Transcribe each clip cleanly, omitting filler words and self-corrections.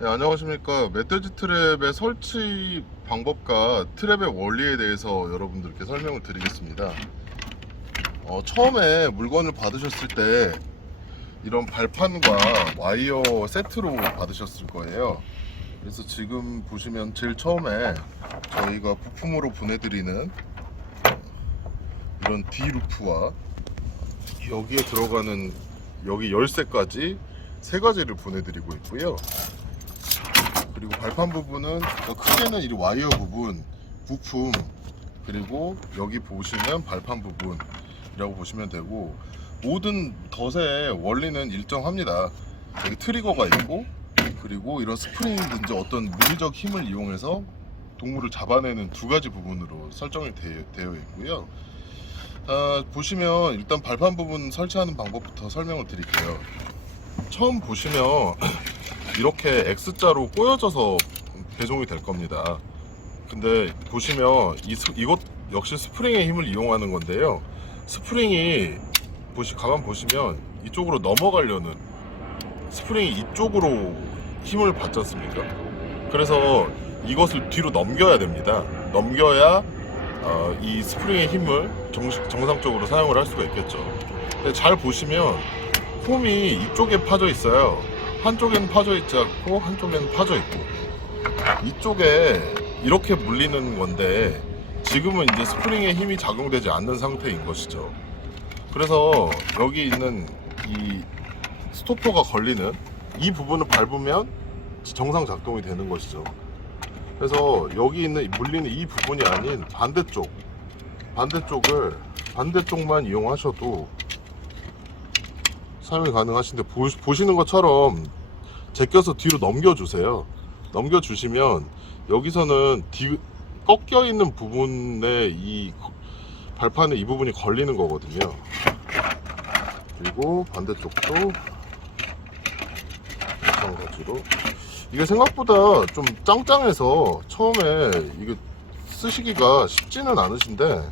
네, 안녕하십니까. 멧돼지 트랩의 설치 방법과 트랩의 원리에 대해서 여러분들께 설명을 드리겠습니다. 처음에 물건을 받으셨을 때 이런 발판과 와이어 세트로 받으셨을 거예요. 그래서 지금 보시면 제일 처음에 저희가 부품으로 보내드리는 이런 D루프와 여기에 들어가는 여기 열쇠까지 세 가지를 보내드리고 있고요. 그리고 발판 부분은 크게는 이 와이어 부분, 부품, 그리고 여기 보시면 발판 부분이라고 보시면 되고, 모든 덫의 원리는 일정합니다. 여기 트리거가 있고, 그리고 이런 스프링이든지 어떤 물리적 힘을 이용해서 동물을 잡아내는 두 가지 부분으로 설정이 되어 있고요. 보시면 일단 발판 부분 설치하는 방법부터 설명을 드릴게요. 처음 보시면 이렇게 X자로 꼬여져서 배송이 될 겁니다. 근데 보시면 이것 역시 스프링의 힘을 이용하는 건데요. 스프링이 가만 보시면 이쪽으로 넘어가려는, 스프링이 이쪽으로 힘을 받지 않습니까? 그래서 이것을 뒤로 넘겨야 됩니다. 넘겨야 이 스프링의 힘을 정상적으로 사용을 할 수가 있겠죠. 근데 잘 보시면 홈이 이쪽에 파져 있어요. 한쪽에는 파져 있지 않고 한쪽에는 파져 있고, 이쪽에 이렇게 물리는 건데 지금은 이제 스프링의 힘이 작용되지 않는 상태인 것이죠. 그래서 여기 있는 이 스토퍼가 걸리는 이 부분을 밟으면 정상 작동이 되는 것이죠. 그래서 여기 있는 물리는 이 부분이 아닌 반대쪽만 이용하셔도 사용이 가능하신데, 보시는 것처럼 제껴서 뒤로 넘겨주세요. 넘겨주시면 여기서는 꺾여 있는 부분에 이 발판에 이 부분이 걸리는 거거든요. 그리고 반대쪽도 마찬가지로. 이게 생각보다 좀 짱짱해서 처음에 이게 쓰시기가 쉽지는 않으신데,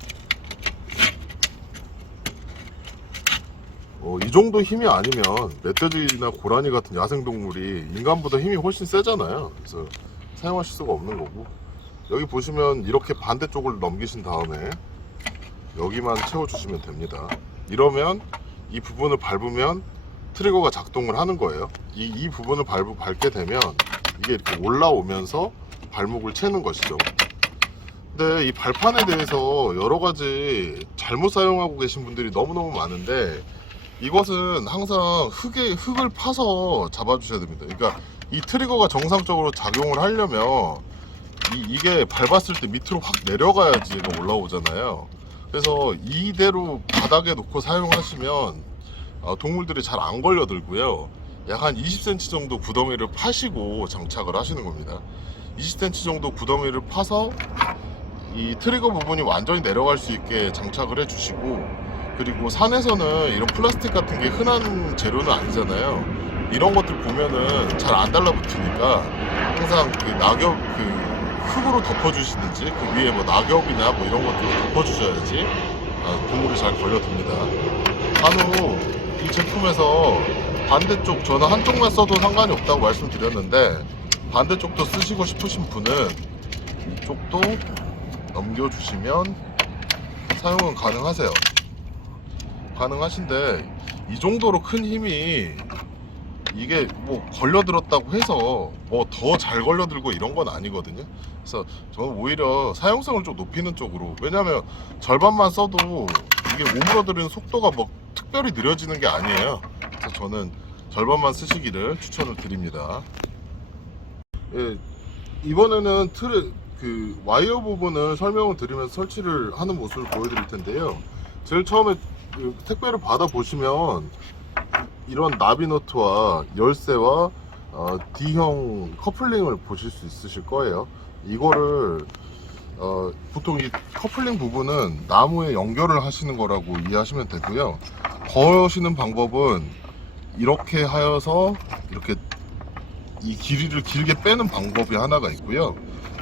이 정도 힘이 아니면 멧돼지나 고라니 같은 야생동물이 인간보다 힘이 훨씬 세잖아요. 그래서 사용하실 수가 없는 거고, 여기 보시면 이렇게 반대쪽을 넘기신 다음에 여기만 채워주시면 됩니다. 이러면 이 부분을 밟으면 트리거가 작동을 하는 거예요. 이 부분을 밟게 되면 이게 이렇게 올라오면서 발목을 채는 것이죠. 근데 이 발판에 대해서 여러 가지 잘못 사용하고 계신 분들이 너무너무 많은데, 이것은 항상 흙을 파서 잡아주셔야 됩니다. 그러니까 이 트리거가 정상적으로 작용을 하려면 이게 밟았을 때 밑으로 확 내려가야지 얘가 올라오잖아요. 그래서 이대로 바닥에 놓고 사용하시면 동물들이 잘 안 걸려들고요. 약 한 20cm 정도 구덩이를 파시고 장착을 하시는 겁니다. 20cm 정도 구덩이를 파서 이 트리거 부분이 완전히 내려갈 수 있게 장착을 해주시고, 그리고 산에서는 이런 플라스틱 같은 게 흔한 재료는 아니잖아요. 이런 것들 보면은 잘 안 달라붙으니까 항상 흙으로 덮어주시든지, 그 위에 뭐 낙엽이나 뭐 이런 것들로 덮어주셔야지 동물이 잘 걸려듭니다. 간혹 이 제품에서 반대쪽, 저는 한쪽만 써도 상관이 없다고 말씀드렸는데, 반대쪽도 쓰시고 싶으신 분은 이쪽도 넘겨주시면 사용은 가능하세요. 가능하신데, 이 정도로 큰 힘이 이게 뭐 걸려들었다고 해서 뭐 더 잘 걸려들고 이런 건 아니거든요. 그래서 저는 오히려 사용성을 좀 높이는 쪽으로, 왜냐면 절반만 써도 이게 오므러드는 속도가 뭐 특별히 느려지는 게 아니에요. 그래서 저는 절반만 쓰시기를 추천을 드립니다. 예, 이번에는 와이어 부분을 설명을 드리면서 설치를 하는 모습을 보여드릴 텐데요. 제일 처음에 택배를 받아 보시면 이런 나비너트와 열쇠와 D형 커플링을 보실 수 있으실 거예요. 이거를 보통 이 커플링 부분은 나무에 연결을 하시는 거라고 이해하시면 되고요. 거시는 방법은 이렇게 하여서 이렇게 이 길이를 길게 빼는 방법이 하나가 있고요.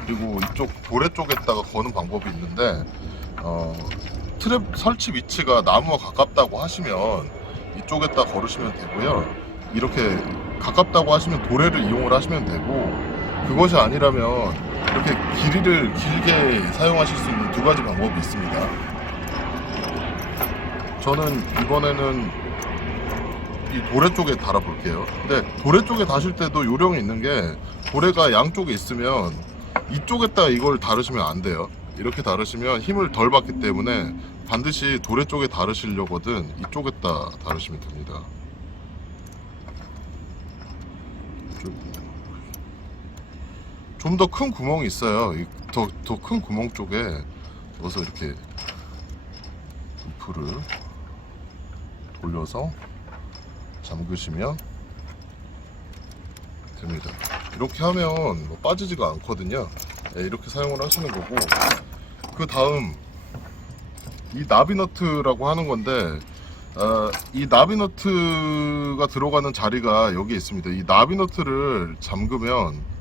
그리고 이쪽 고래 쪽에다가 거는 방법이 있는데, 트랩 설치 위치가 나무와 가깝다고 하시면 이쪽에다 걸으시면 되고요. 이렇게 가깝다고 하시면 도래를 이용을 하시면 되고, 그것이 아니라면 이렇게 길이를 길게 사용하실 수 있는 두 가지 방법이 있습니다. 저는 이번에는 이 도래 쪽에 달아 볼게요. 근데 도래 쪽에 다실 때도 요령이 있는 게, 도래가 양쪽에 있으면 이쪽에다 이걸 다루시면 안 돼요. 이렇게 다루시면 힘을 덜 받기 때문에 반드시 도래 쪽에 다루시려거든 이쪽에다 다루시면 됩니다. 좀 더 큰 구멍이 있어요. 더 큰 구멍 쪽에 넣어서 이렇게 루프를 돌려서 잠그시면 됩니다. 이렇게 하면 뭐 빠지지가 않거든요. 네, 이렇게 사용을 하시는 거고, 그 다음 이 나비너트라고 하는 건데, 이 나비너트가 들어가는 자리가 여기 있습니다. 이 나비너트를 잠그면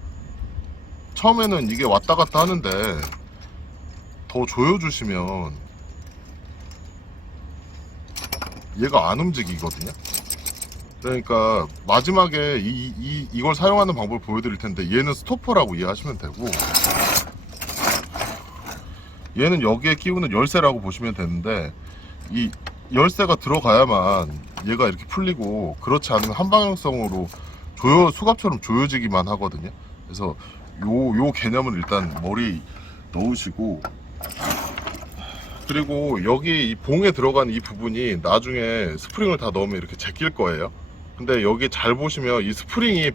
처음에는 이게 왔다 갔다 하는데, 더 조여주시면 얘가 안 움직이거든요. 그러니까 마지막에 이걸 사용하는 방법을 보여드릴 텐데, 얘는 스토퍼라고 이해하시면 되고, 얘는 여기에 끼우는 열쇠라고 보시면 되는데, 이 열쇠가 들어가야만 얘가 이렇게 풀리고, 그렇지 않으면 한방향성으로 수갑처럼 조여지기만 하거든요. 그래서 요 개념은 일단 머리 넣으시고, 그리고 여기 이 봉에 들어간 이 부분이 나중에 스프링을 다 넣으면 이렇게 제낄 거예요. 근데 여기 잘 보시면 이 스프링이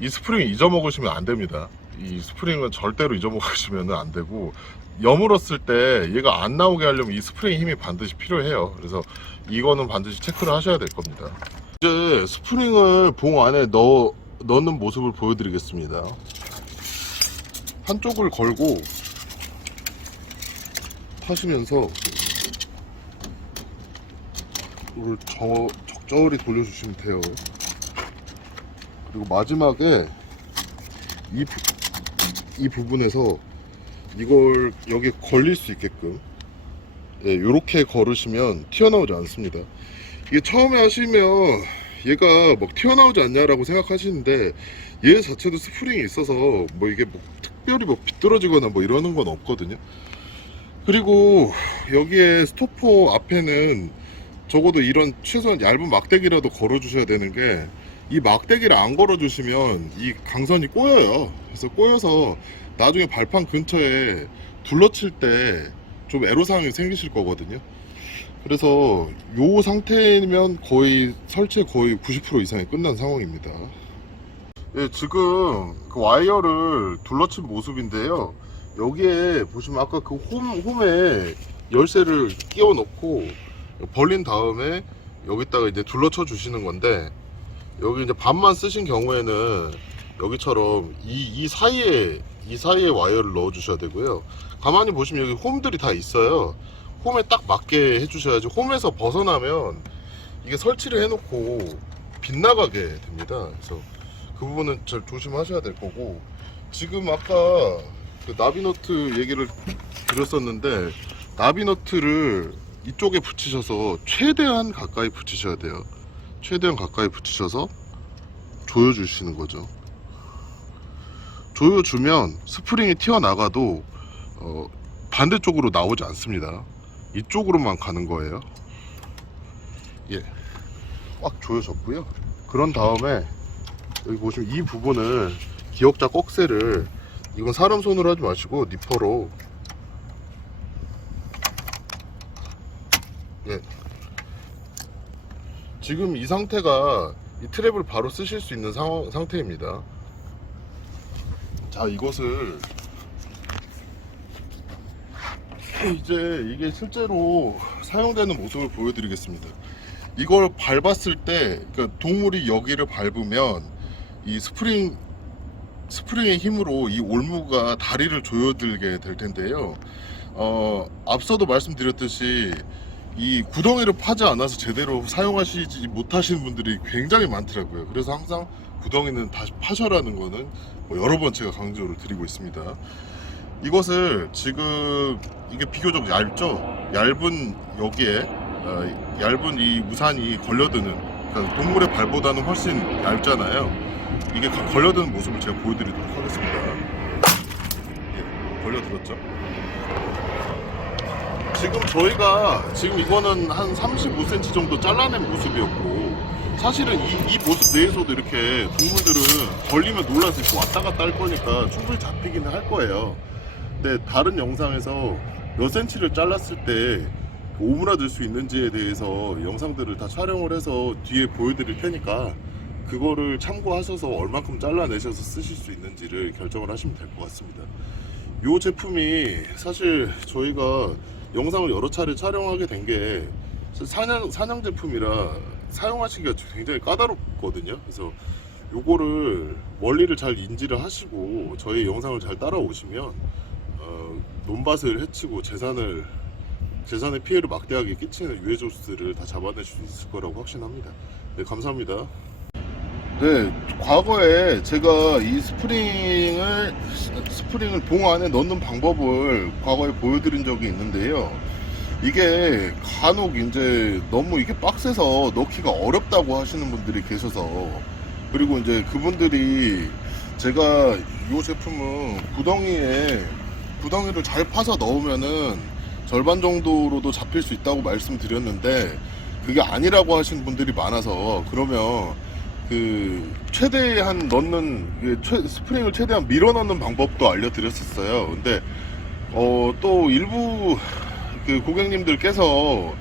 잊어먹으시면 안 됩니다. 이 스프링은 절대로 잊어먹으시면 안 되고, 여물었을 때 얘가 안 나오게 하려면 이 스프링 힘이 반드시 필요해요. 그래서 이거는 반드시 체크를 하셔야 될 겁니다. 이제 스프링을 봉 안에 넣는 모습을 보여드리겠습니다. 한쪽을 걸고 타시면서 이걸 적절히 돌려주시면 돼요. 그리고 마지막에 이 부분에서 이걸 여기 걸릴 수 있게끔, 예, 요렇게 걸으시면 튀어나오지 않습니다. 이게 처음에 하시면 얘가 막 튀어나오지 않냐라고 생각하시는데, 얘 자체도 스프링이 있어서 뭐 이게 뭐 특별히 뭐 비뚤어지거나 뭐 이러는 건 없거든요. 그리고 여기에 스토퍼 앞에는 적어도 이런 최소한 얇은 막대기라도 걸어 주셔야 되는 게, 이 막대기를 안 걸어 주시면 이 강선이 꼬여요. 그래서 꼬여서 나중에 발판 근처에 둘러칠 때 좀 애로사항이 생기실 거거든요. 그래서 요 상태면 거의 설치의 거의 90% 이상이 끝난 상황입니다. 예, 지금 그 와이어를 둘러친 모습인데요. 여기에 보시면 아까 그 홈에 열쇠를 끼워 넣고 벌린 다음에 여기다가 이제 둘러쳐 주시는 건데, 여기 이제 반만 쓰신 경우에는 여기처럼 이 사이에 와이어를 넣어 주셔야 되고요. 가만히 보시면 여기 홈들이 다 있어요. 홈에 딱 맞게 해주셔야지, 홈에서 벗어나면 이게 설치를 해놓고 빗나가게 됩니다. 그래서 그 부분은 잘 조심하셔야 될 거고, 지금 아까 그 나비너트 얘기를 드렸었는데, 나비너트를 이쪽에 붙이셔서 최대한 가까이 붙이셔야 돼요. 최대한 가까이 붙이셔서 조여주시는 거죠. 조여주면 스프링이 튀어나가도 반대쪽으로 나오지 않습니다. 이쪽으로만 가는 거예요. 예, 꽉 조여졌고요. 그런 다음에 여기 보시면 이 부분을 기역자 꺽쇠를, 이건 사람 손으로 하지 마시고 니퍼로, 예, 지금 이 상태가 이 트랩을 바로 쓰실 수 있는 상태입니다. 자, 이것을 이제 이게 실제로 사용되는 모습을 보여드리겠습니다. 이걸 밟았을 때, 그러니까 동물이 여기를 밟으면 이 스프링의 힘으로 이 올무가 다리를 조여들게 될 텐데요. 앞서도 말씀드렸듯이 이 구덩이를 파지 않아서 제대로 사용하시지 못하시는 분들이 굉장히 많더라고요. 그래서 항상 구덩이는 다시 파셔라는 거는 뭐 여러 번 제가 강조를 드리고 있습니다. 이것을 지금 이게 비교적 얇죠? 얇은 여기에 얇은 이 우산이 걸려드는 그러니까 동물의 발보다는 훨씬 얇잖아요. 이게 걸려드는 모습을 제가 보여드리도록 하겠습니다. 예, 걸려들었죠. 지금 저희가 지금 이거는 한 35cm 정도 잘라낸 모습이었고, 사실은 이 모습 내에서도 이렇게 동물들은 걸리면 놀라서 이렇게 왔다 갔다 할 거니까 충분히 잡히기는 할 거예요. 근데 다른 영상에서 몇 센치를 잘랐을 때 오므라들 수 있는지에 대해서 영상들을 다 촬영을 해서 뒤에 보여드릴 테니까 그거를 참고하셔서 얼만큼 잘라내셔서 쓰실 수 있는지를 결정을 하시면 될 것 같습니다. 이 제품이 사실 저희가 영상을 여러 차례 촬영하게 된 게 사냥 제품이라 사용하시기가 굉장히 까다롭거든요. 그래서 요거를 원리를 잘 인지를 하시고 저희 영상을 잘 따라오시면 논밭을 해치고 재산의 피해를 막대하게 끼치는 유해조스를 다 잡아낼 수 있을 거라고 확신합니다. 네, 감사합니다. 네, 과거에 제가 이 스프링을 봉 안에 넣는 방법을 과거에 보여드린 적이 있는데요. 이게 간혹 이제 너무 이게 빡세서 넣기가 어렵다고 하시는 분들이 계셔서, 그리고 이제 그분들이 제가 이 제품은 구덩이를 잘 파서 넣으면은 절반 정도로도 잡힐 수 있다고 말씀드렸는데 그게 아니라고 하시는 분들이 많아서, 그러면 그 최대한 넣는 스프링을 최대한 밀어 넣는 방법도 알려드렸었어요. 근데 또 일부 그 고객님들께서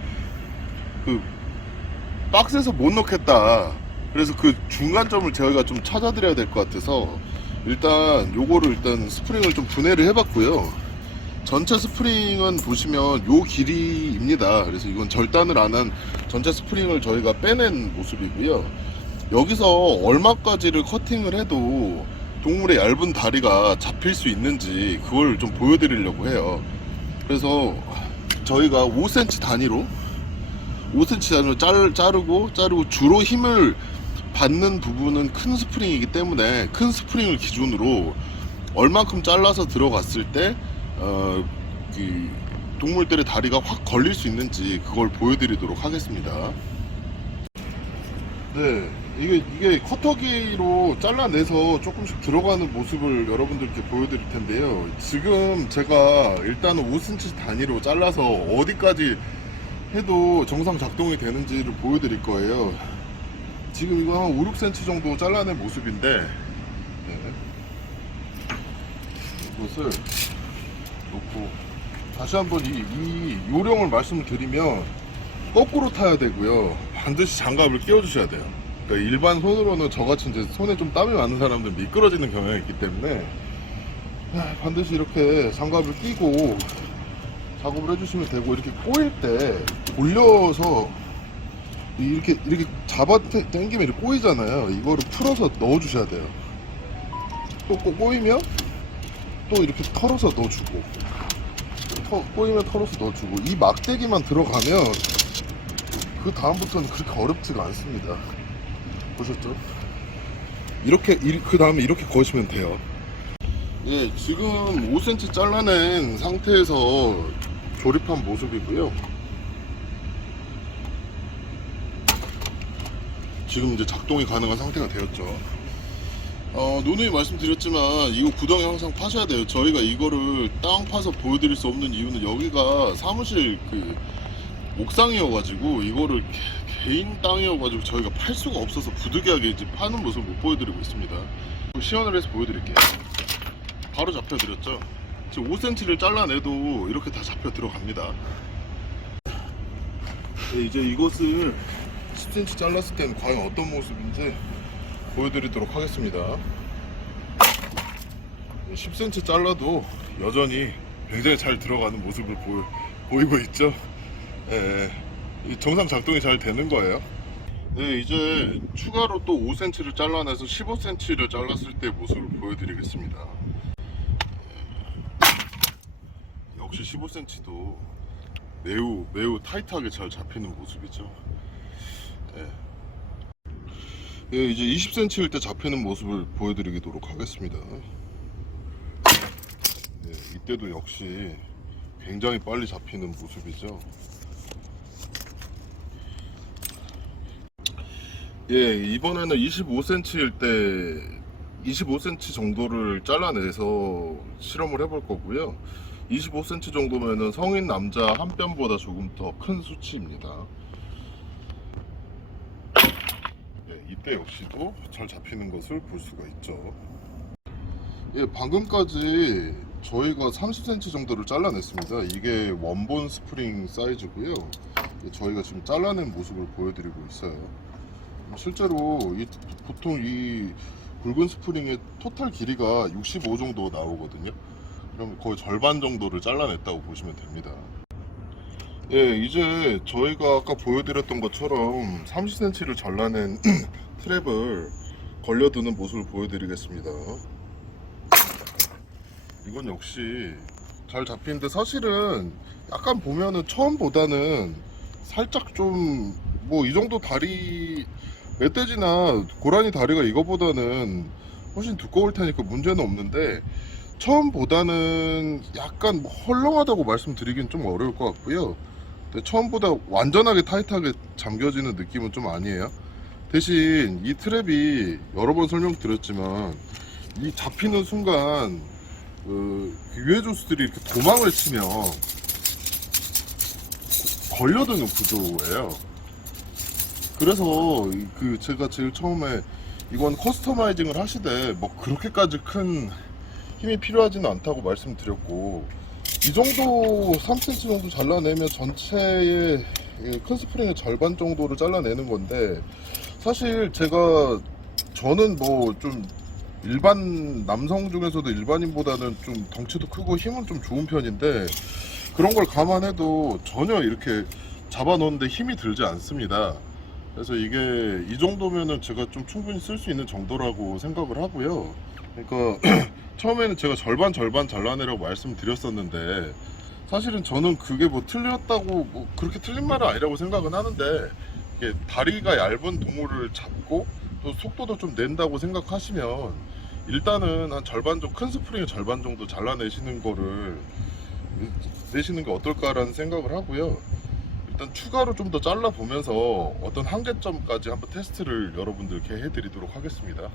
그 박스에서 못 넣겠다, 그래서 그 중간점을 저희가 좀 찾아드려야 될 것 같아서 일단 요거를 스프링을 좀 분해를 해봤고요. 전체 스프링은 보시면 요 길이입니다. 그래서 이건 절단을 안 한 전체 스프링을 저희가 빼낸 모습이고요. 여기서 얼마까지를 커팅을 해도 동물의 얇은 다리가 잡힐 수 있는지 그걸 좀 보여드리려고 해요. 그래서 저희가 5cm 단위로 자르고 주로 힘을 받는 부분은 큰 스프링이기 때문에 큰 스프링을 기준으로 얼만큼 잘라서 들어갔을 때 그 동물들의 다리가 확 걸릴 수 있는지 그걸 보여드리도록 하겠습니다. 네, 이게 커터기로 잘라내서 조금씩 들어가는 모습을 여러분들께 보여드릴 텐데요. 지금 제가 일단은 5cm 단위로 잘라서 어디까지 해도 정상 작동이 되는지를 보여드릴 거예요. 지금 이거 한 5, 6cm 정도 잘라낸 모습인데, 네. 이것을 놓고 다시 한번 이 요령을 말씀을 드리면 거꾸로 타야 되고요. 반드시 장갑을 끼워 주셔야 돼요. 그러니까 일반 손으로는 저같이 이제 손에 좀 땀이 많은 사람들은 미끄러지는 경향이 있기 때문에 반드시 이렇게 장갑을 끼고 작업을 해주시면 되고, 이렇게 꼬일 때 올려서 이렇게 잡아 당기면 이렇게 꼬이잖아요. 이거를 풀어서 넣어 주셔야 돼요. 또 꼬이면 또 이렇게 털어서 넣어주고, 꼬이면 털어서 넣어주고, 이 막대기만 들어가면 그 다음부터는 그렇게 어렵지가 않습니다. 보셨죠? 그 다음에 이렇게 거시면 돼요. 예, 지금 5cm 잘라낸 상태에서 조립한 모습이고요. 지금 이제 작동이 가능한 상태가 되었죠. 누누이 말씀드렸지만 이거 구덩이 항상 파셔야 돼요. 저희가 이거를 땅 파서 보여드릴 수 없는 이유는 여기가 사무실 그 옥상이어가지고, 이거를 개인 땅이어가지고 저희가 팔 수가 없어서 부득이하게 이제 파는 모습을 못 보여드리고 있습니다. 시연을 해서 보여드릴게요. 바로 잡혀드렸죠. 지금 5cm를 잘라내도 이렇게 다 잡혀 들어갑니다. 네, 이제 이것을 10cm 잘랐을 때는 과연 어떤 모습인지 보여드리도록 하겠습니다. 10cm 잘라도 여전히 굉장히 잘 들어가는 모습을 보이고 있죠. 예, 정상 작동이 잘 되는 거예요. 네, 이제 추가로 또 5cm를 잘라내서 15cm를 잘랐을 때 모습을 보여드리겠습니다. 역시 15cm도 매우 타이트하게 잘 잡히는 모습이죠. 네. 예, 이제 20cm일 때 잡히는 모습을 보여드리도록 하겠습니다. 예, 이때도 역시 굉장히 빨리 잡히는 모습이죠. 예, 이번에는 25cm일 때 25cm 정도를 잘라내서 실험을 해볼 거고요. 25cm 정도면은 성인 남자 한 뼘보다 조금 더 큰 수치입니다. 예, 이때 역시도 잘 잡히는 것을 볼 수가 있죠. 예, 방금까지 저희가 30cm 정도를 잘라냈습니다. 이게 원본 스프링 사이즈고요. 예, 저희가 지금 잘라낸 모습을 보여드리고 있어요. 실제로 보통 이 굵은 스프링의 토탈 길이가 65 정도 나오거든요. 그럼 거의 절반 정도를 잘라냈다고 보시면 됩니다. 예, 이제 저희가 아까 보여드렸던 것처럼 30cm를 잘라낸 트랩을 걸려두는 모습을 보여드리겠습니다. 이건 역시 잘 잡히는데, 사실은 약간 보면은 처음보다는 살짝 좀 뭐 이 정도 다리, 멧돼지나 고라니 다리가 이거보다는 훨씬 두꺼울 테니까 문제는 없는데, 처음보다는 약간 뭐 헐렁하다고 말씀드리긴 좀 어려울 것 같고요. 근데 처음보다 완전하게 타이트하게 잠겨지는 느낌은 좀 아니에요. 대신 이 트랩이 여러 번 설명드렸지만, 이 잡히는 순간 유해 조수들이 이렇게 도망을 치면 걸려드는 구조예요. 그래서 제가 제일 처음에 이건 커스터마이징을 하시되 뭐 그렇게까지 큰 힘이 필요하지는 않다고 말씀드렸고, 이 정도 3cm 정도 잘라내면 전체의 큰 스프링의 절반 정도를 잘라내는 건데, 사실 저는 뭐 좀 일반 남성 중에서도 일반인보다는 좀 덩치도 크고 힘은 좀 좋은 편인데, 그런 걸 감안해도 전혀 이렇게 잡아 놓는데 힘이 들지 않습니다. 그래서 이게 이 정도면은 제가 좀 충분히 쓸 수 있는 정도라고 생각을 하고요. 그러니까 처음에는 제가 절반 잘라내라고 말씀드렸었는데, 사실은 저는 그게 뭐 틀렸다고, 뭐 그렇게 틀린 말은 아니라고 생각은 하는데, 이게 다리가 얇은 동물을 잡고 또 속도도 좀 낸다고 생각하시면 일단은 한 절반 정도, 큰 스프링의 절반 정도 잘라내시는 거를 내시는 게 어떨까라는 생각을 하고요. 일단 추가로 좀 더 잘라 보면서 어떤 한계점까지 한번 테스트를 여러분들께 해드리도록 하겠습니다.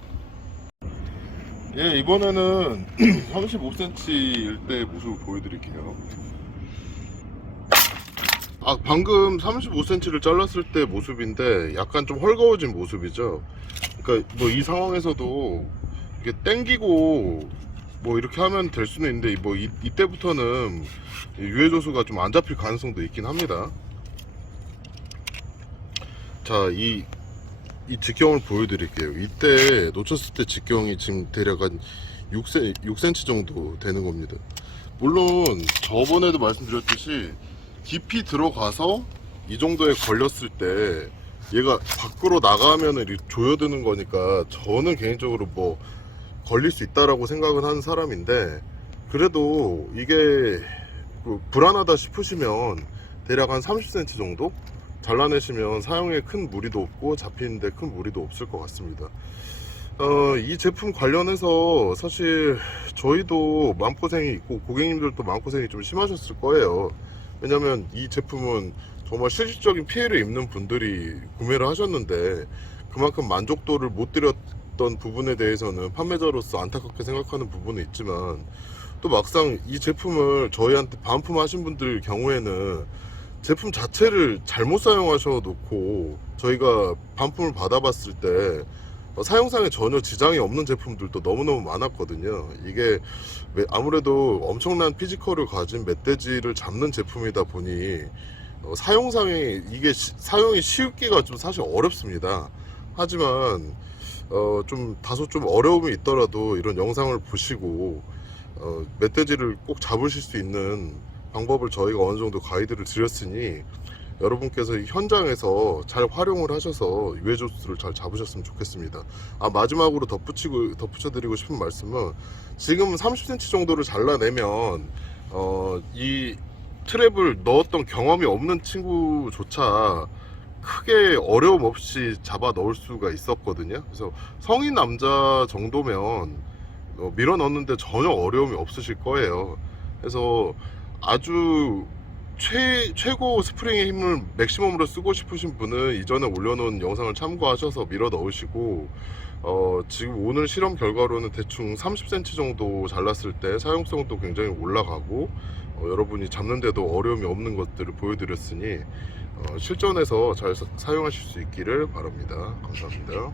예, 이번에는 35cm일 때 모습을 보여드릴게요. 방금 35cm를 잘랐을 때 모습인데 약간 좀 헐거워진 모습이죠. 그러니까 뭐 이 상황에서도 이게 땡기고 뭐 이렇게 하면 될 수는 있는데, 뭐 이때부터는 유해 조수가 좀 안 잡힐 가능성도 있긴 합니다. 자, 이 직경을 보여드릴게요. 이때 놓쳤을 때 직경이 지금 대략 한 6cm 정도 되는 겁니다. 물론 저번에도 말씀드렸듯이 깊이 들어가서 이 정도에 걸렸을 때 얘가 밖으로 나가면은 조여드는 거니까, 저는 개인적으로 뭐 걸릴 수 있다라고 생각은 하는 사람인데, 그래도 이게 불안하다 싶으시면 대략 한 30cm 정도 잘라내시면 사용에 큰 무리도 없고 잡히는데 큰 무리도 없을 것 같습니다. 이 제품 관련해서 사실 저희도 마음고생이 있고 고객님들도 마음고생이 좀 심하셨을 거예요. 왜냐면 이 제품은 정말 실질적인 피해를 입는 분들이 구매를 하셨는데, 그만큼 만족도를 못 드렸던 부분에 대해서는 판매자로서 안타깝게 생각하는 부분은 있지만, 또 막상 이 제품을 저희한테 반품하신 분들 경우에는 제품 자체를 잘못 사용하셔 놓고 저희가 반품을 받아봤을 때 사용상에 전혀 지장이 없는 제품들도 너무너무 많았거든요. 이게 아무래도 엄청난 피지컬을 가진 멧돼지를 잡는 제품이다 보니 사용상에 이게 사용이 쉬우기가 좀 사실 어렵습니다. 하지만 좀 다소 좀 어려움이 있더라도 이런 영상을 보시고 멧돼지를 꼭 잡으실 수 있는 방법을 저희가 어느 정도 가이드를 드렸으니, 여러분께서 이 현장에서 잘 활용을 하셔서 유해 조수를 잘 잡으셨으면 좋겠습니다. 마지막으로 덧붙여드리고 싶은 말씀은, 지금 30cm 정도를 잘라내면 이 트랩을 넣었던 경험이 없는 친구조차 크게 어려움 없이 잡아 넣을 수가 있었거든요. 그래서 성인 남자 정도면 밀어 넣는데 전혀 어려움이 없으실 거예요. 그래서 아주 최고 스프링의 힘을 맥시멈으로 쓰고 싶으신 분은 이전에 올려놓은 영상을 참고하셔서 밀어 넣으시고, 지금 오늘 실험 결과로는 대충 30cm 정도 잘랐을 때 사용성도 굉장히 올라가고, 여러분이 잡는데도 어려움이 없는 것들을 보여드렸으니 실전에서 잘 사용하실 수 있기를 바랍니다. 감사합니다.